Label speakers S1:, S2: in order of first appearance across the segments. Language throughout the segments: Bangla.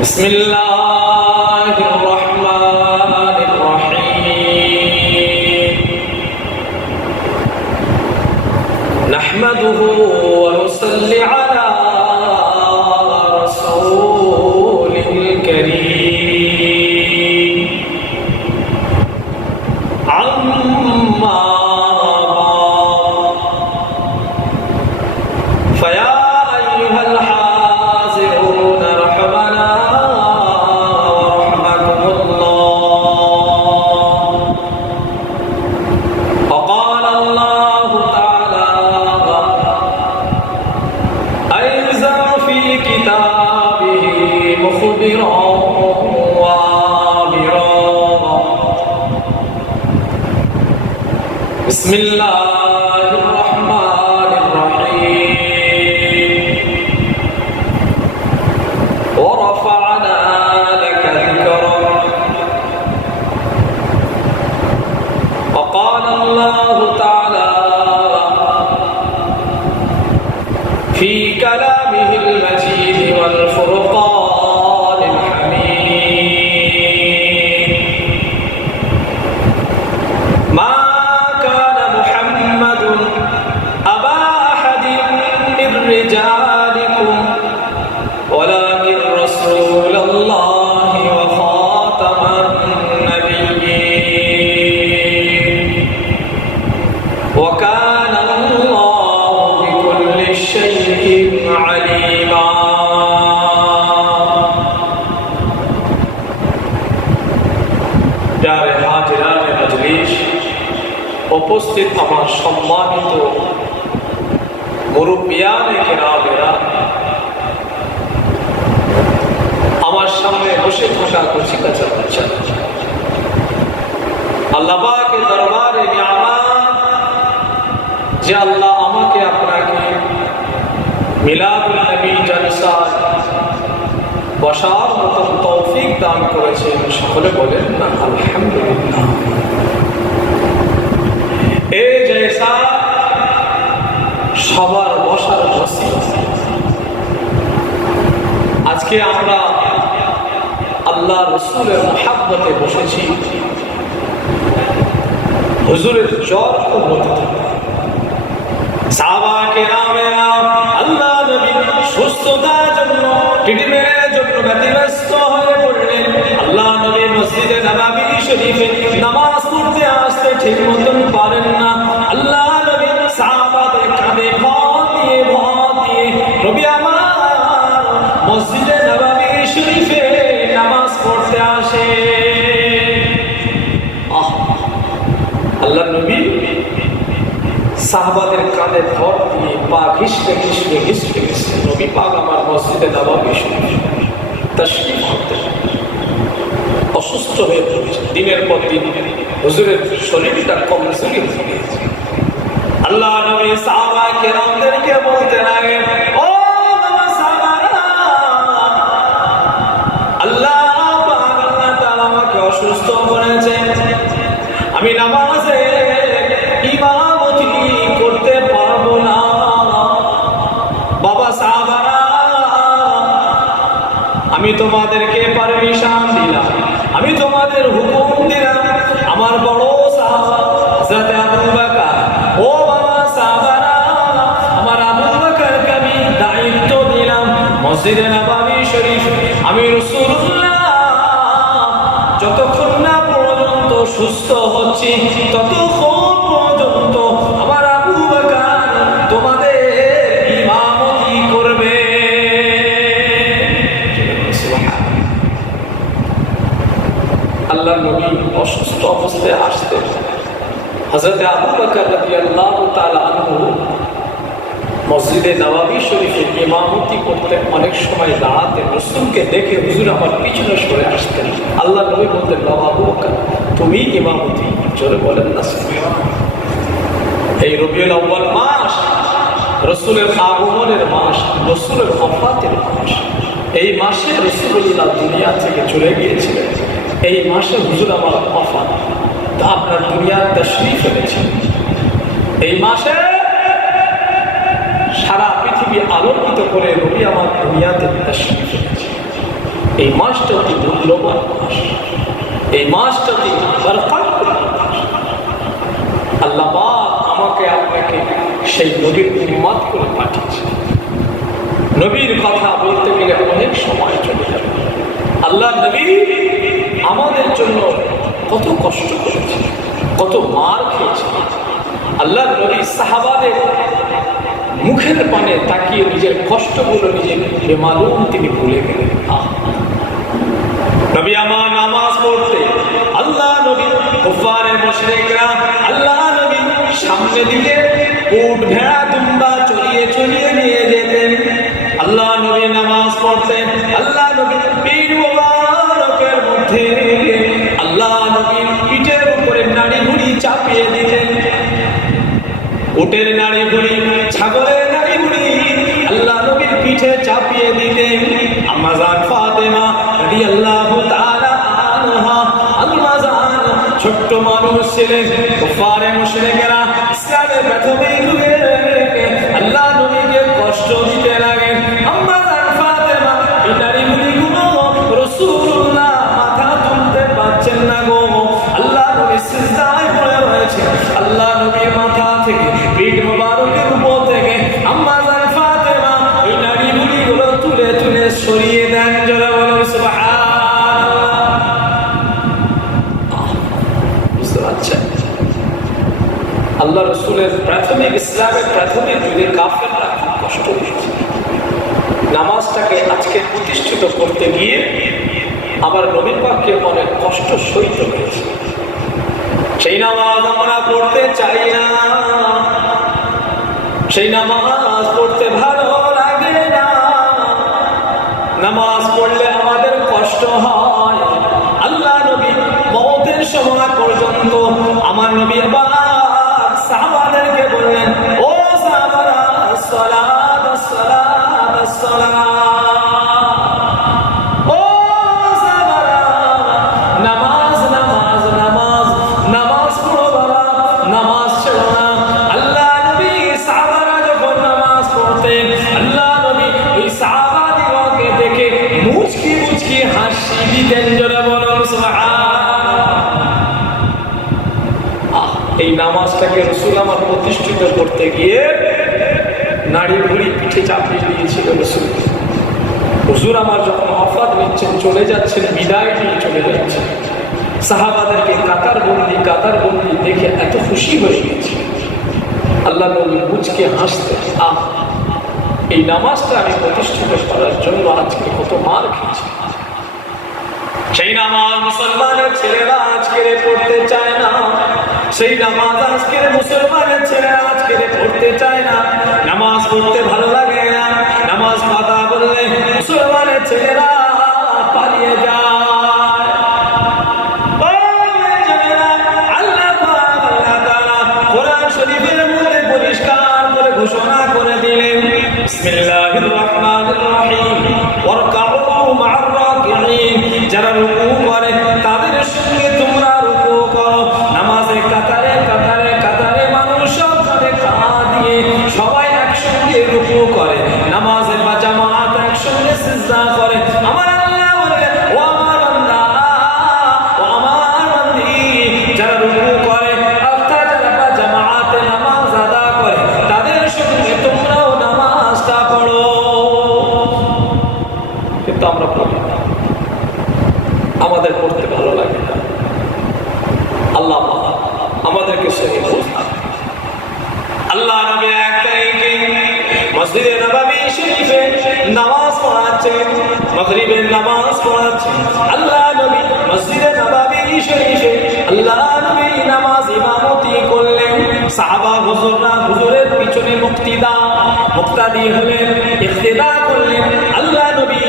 S1: بسم الله في উপস্থিত আমার সম্মানিত মুরব্বিয়ানে কেরামেরা, আমার সামনে বসে থাকা কচি কাঁচা বাচ্চা আল্লাহ পাকের দরবারে যে আল্লাহ আমাকে আপনাকে মিলাদুল মতন তৌফিক দান করেছেন, সকলে বলেন না, আলহামদুলিল্লাহ। সবার বসার বসি আজকে আমরা আল্লাহ রসুলের মহাব্বতে বসেছি। হুজুরের জ্বর আল্লাহ সুস্থতার জন্য হয়ে পড়লেন। আল্লাহ নবী মসজিদে নামাজ পড়তে আসতে ঠিক মতন পারেন না। সাহাবাদের কাঁধে ভর দিয়ে পা ঘিসে ঘিসে ঘিসে ঘিসে নবী পাক আমার মসজিদে দাবা ভীষণ তশরিফ অসুস্থ হয়ে পড়েছে। দিনের পর দিন হুজুরের শরীরটা কমজোরি হয়ে গিয়েছে। আল্লাহ নবী সাহাবা কেরামদেরকে বলতে লাগে আমি তোমাদেরকে পারমিশন দিলাম। আমি তোমাদের হুকুম দিলাম, আমার বড় আমি যতক্ষণ না পর্যন্ত সুস্থ হচ্ছি, ততক্ষণ পর্যন্ত আল্লাহ নবী অসুস্থ অবস্থায় আসতেন হযরত আবু বকর মসজিদে নবাবী শরীফে ইমামতি করতে অনেক সময় দেখে হুজুর আমার পিছনে সরে আসতেন। আল্লাহ নবী বলতেন আবু বকর, তুমি ইমামতি জোরে বলেন না এই রবিউল আউ্বাল মাস রসুলের আগমনের মাস, রসুলের অফাতের মাস। এই মাসে রসুল্লাহ দুনিয়া থেকে চলে গিয়েছিলেন। এই মাসে হুজুর আমার অফাত তা আপনার দুনিয়ার তশরিফ এনেছেন এই মাসে সারা পৃথিবী আলোকিত করে রবি আমার দুনিয়াতে তাশরীফ এনেছে। এই মাসটা অতি মূল্যবান মাস। এই মাসটা অতি আল্লাহ আমাকে আপনাকে সেই নবীর উন্মাদ করে পাঠিয়েছে। নবীর কথা বলতে গেলে অনেক সময় চলে যাবে। আল্লাহ নবী আমাদের জন্য কত কষ্ট করেছে, কত মার খেয়েছে। আল্লাহ নবী সাহাবাদের মুখের পানে তাকিয়ে নিজের কষ্টগুলো নিজের বেমালুম তিনি ভুলে গেলেন। আল্লাহ নবী নামাজ পড়তেন, আল্লাহ ভুড়ি চাপিয়ে দিতেন উটের ভুড়ি ছাগলের ভুড়ি আল্লাহ নবীর পিঠে চাপিয়ে দিলেন। আমাজান ফাতেমা রাদিয়াল্লাহু তাআলা আনহা আম্মাজান ছোট্ট মানুষ ছিলেন। কুফারে মুশরিকেরা ইসলামের প্রথমে যুগে আল্লাহ নবীকে কষ্ট দিতে লাগেন রয়েছে আল্লাহ নবীর মাথা থেকে, পিঠ মোবারকের উপর থেকে আম্মা ফাতেমা, ওই নাড়ি ভুড়িগুলো তুলে তুলে সরিয়ে দেন আল্লাহ রসুলের প্রাথমিক ইসলামের প্রাথমিক যুগে কাফেররা খুব কষ্ট নামাজটাকে আজকে প্রতিষ্ঠিত করতে গিয়ে আবার নবীন পাককে অনেক কষ্ট সইতে হয়েছে। সেই নামাজ আমরা পড়তে চাই না। সেই নামাজ পড়তে ভালো লাগে না। নামাজ পড়লে আমাদের কষ্ট হয়। আল্লাহ নবী মৌতের সময় পর্যন্ত আমার নবী আবার সাহাবাদেরকে বললেন, ও সাহাবারা সলা সলা সালাত। দিতেন জোরে বলুন এই নামাজটাকে রসুল আমার প্রতিষ্ঠিত করতে গিয়ে নারী ভুড়ি পিঠে চাপিয়ে দিয়েছিল রসুল। হুজুর আমার যখন অফাত নিচ্ছেন, চলে যাচ্ছেন, বিদায় নিয়ে চলে যাচ্ছেন, সাহাবাদেরকে কাতার বন্দি কাতার বন্দি দেখে এত খুশি গিয়েছে। আল্লাহ নবী মুচকে হাসতে, আহ, এই নামাজটা আমি প্রতিষ্ঠিত করার জন্য আজকে কত মার খেয়েছি। সেই নামাজ মুসলমানের ছেলেরা আজকে পড়তে চায় না। সেই নামাজ আজকে মুসলমানের ছেলেরা আজকে পড়তে চায় না। নামাজ পড়তে ভালো লাগে না। নামাজ কথা বললে মুসলমানের ছেলেরা পরিষ্কার করে ঘোষণা করে দিলেন। বিসমিল্লাহির আমাদের পড়তে ভালো লাগে না। আল্লাহ আমাদেরকে বোঝা আল্লাহ নবী মসজিদে নামাজ আল্লাহ নবী মসজিদে নামাজ ইমামতি করলেন। সাহাবা হুজুররা হুজুরের মুক্তিদা হলেন করলেন। আল্লাহ নবী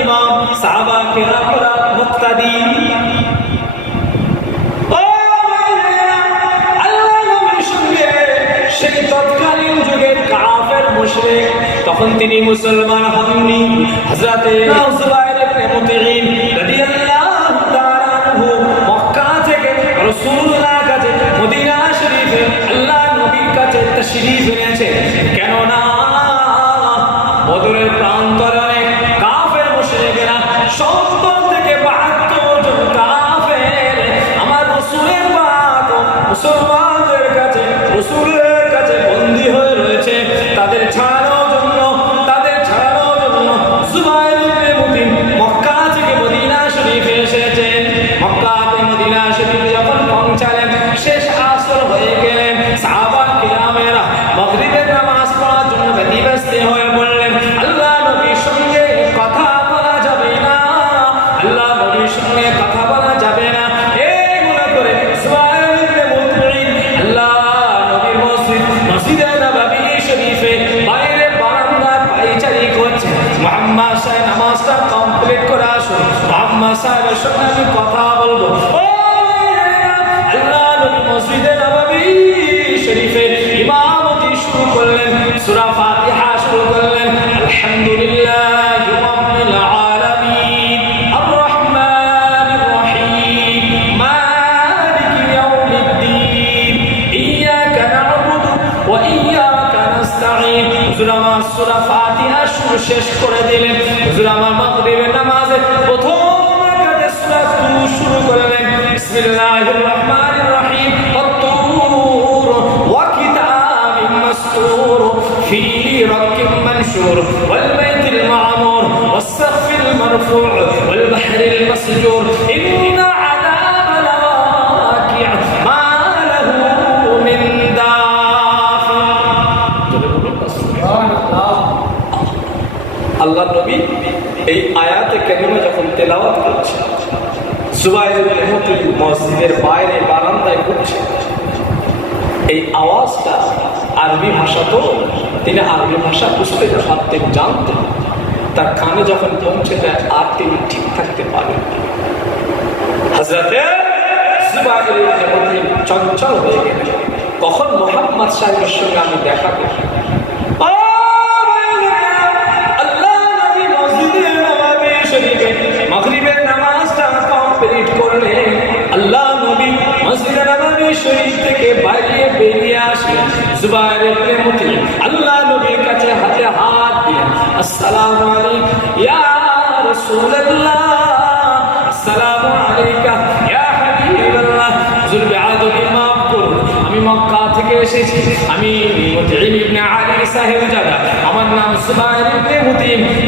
S1: মুসলমান হননি হযরতে উসবাইর ইবনে মুতিঈন রাদিয়াল্লাহু তাআলা আনহু মক্কা থেকে রাসূলুল্লাহ কাছে মদিনা শরীফে আল্লাহর নবীর কাছে তাশরীফ এনেছে। কেন না বদরের প্রান্তরে অনেক কাফের মুশরিকেরা সত্তর থেকে বাহাত্তর জন কাফের। আমার রসুলের পাক মুসলমান করলেন সূরা ফাতিহা শুরু করলেন আলহামদুলিল্লাহ রাব্বিল আলামিন আর রহমানির রহিম মালিকি ইয়াউমিদ্দিন ইয়াকা না'বুদু ওয়া ইয়াকা নাস্তাঈন হুজুর আমার সূরা ফাতিহা শুরু শেষ করে দিলেন। হুজুর আমার মাগরিবের নামাজে প্রথম রাকাতে সূরা তুর শুরু করলেন। বিসমিল্লাহির রহমানির في رك منشور والبيت المعمور والسقف المرفوع والبحر المسجور إن عذاب لواقع ما له من دافع আল্লাহ নবী এই আয়াতে কেরিমা যখন তেলাওয়াত করছে সুবাইর রহমতুল মসজিদের বাইরে বারান্দায় করছে এই আওয়াজটা আরবি ভাষা তো তিনি আরবি ভাষা বুঝতে পারতেন, জানতেন। তার কানে যখন পৌঁছে যায়, আর তিনি ঠিক থাকতে পারেন চঞ্চল হয়ে কখন মোহাম্মদ সাহেবের সঙ্গে আমি দেখা করি আল্লাহ নবী থেকে বাইরে বেরিয়ে আসলেন জুবাইর আমি আমার নাম সুবাহ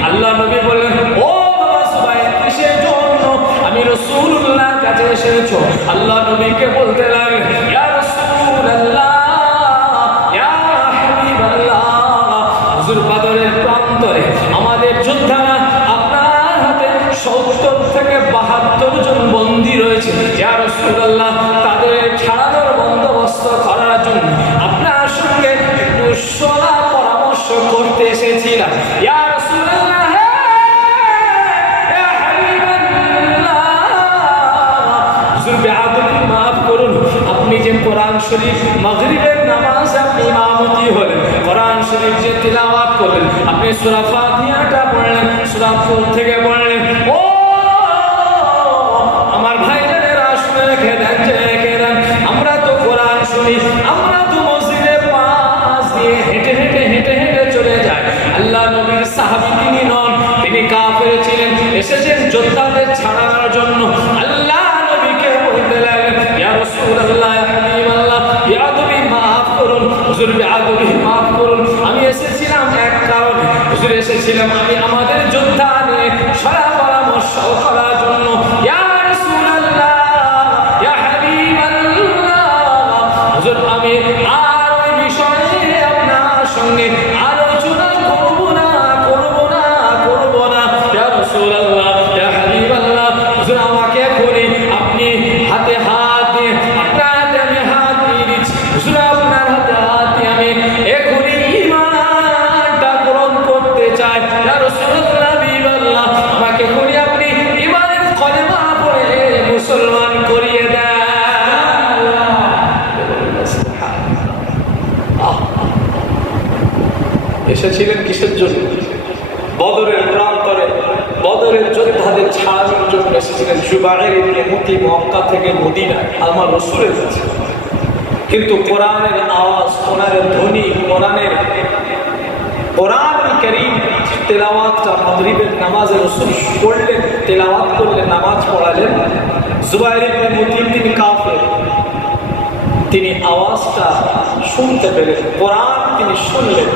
S1: আল্লাহ নবী বললেন শরীফ মাগরিবের নামাজ আপনি ইমামতি হলেন, কোরআন শরীফ যে তিলাওয়াত করলেন, আপনি সূরা পড়লেন, সূরা তুর থেকে পড়লেন, ও আমার রেখে দেন আমরা তো আমরা তো মসজিদে হেঁটে হেঁটে হেঁটে হেঁটে চলে তিনি নন, তিনি এসেছেন যোদ্ধাদের ছাড়ানোর হুজুর এসেছিলাম আমি কোরআনের ধ্বনি কোরআনের কোরআন করিম তেলাওয়াতটা মাগরিবের নামাজে রসুল পড়লেন, তেলাওয়াত করলেন, নামাজ পড়ালেন। জুবাইর মুতিম তিনি কাফের। তিনি আওয়াজটা শুনতে পেলেন, কোরআন তিনি শুনলেন,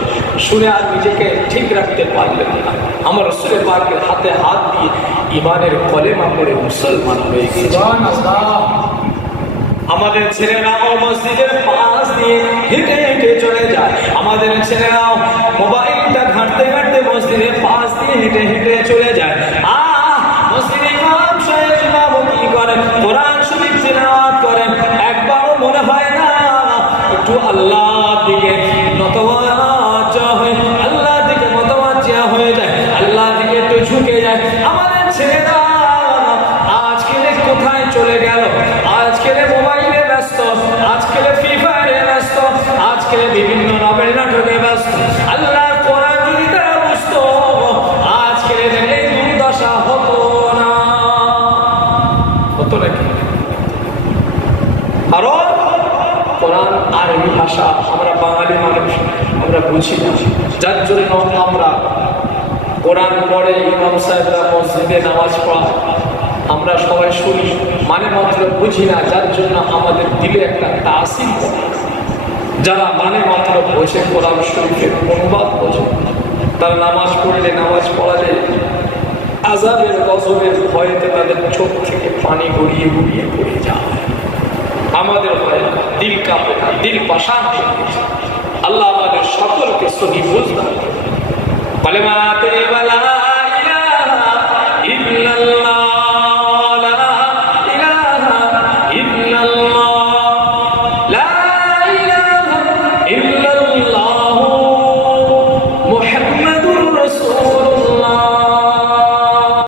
S1: শুনে আর নিজেকে ঠিক রাখতে পারলেন না। আমার রসুল পাকের হাতে হাত দিয়ে ইমানের কলেমা পড়ে মুসলমান হয়ে গেছে আমাদের ছেলেরাও মসজিদের পাশ দিয়ে হেঁটে হেঁটে চলে যায়। আমাদের ছেলেরাও মোবাইলটা ঘাঁটতে ঘাঁটতে মসজিদের পাশ দিয়ে হেঁটে হেঁটে চলে যায়। আহ, মসজিদে ইমাম সাহেব ইমামতি করেন? কোরআন শরীফ তিলাওয়াত করেন। একবারও মনে হয় না, একটু আল্লাহর আমরা যার জন্য আমরা কোরআন পড়ে ইমাম সাহেবরা মসজিদে নামাজ পড়া আমরা সবাই শুনি মানে মাত্র বুঝি না, যার জন্য আমাদের দিলে একটা পড়ে। যারা মানে মাত্র বোঝে কোরআন শরীফের অনুবাদ বোঝে তারা নামাজ পড়লে, নামাজ পড়ালে আজাবের গজবের ভয়েতে তাদের চোখ থেকে পানি গড়িয়ে গড়িয়ে পড়ে যায় আমাদের ভয়ে দিল কাঁপে না, দিল পাশান। আল্লাহ আমাদের সকলকে সহি বুঝতে কলেমাতে বালা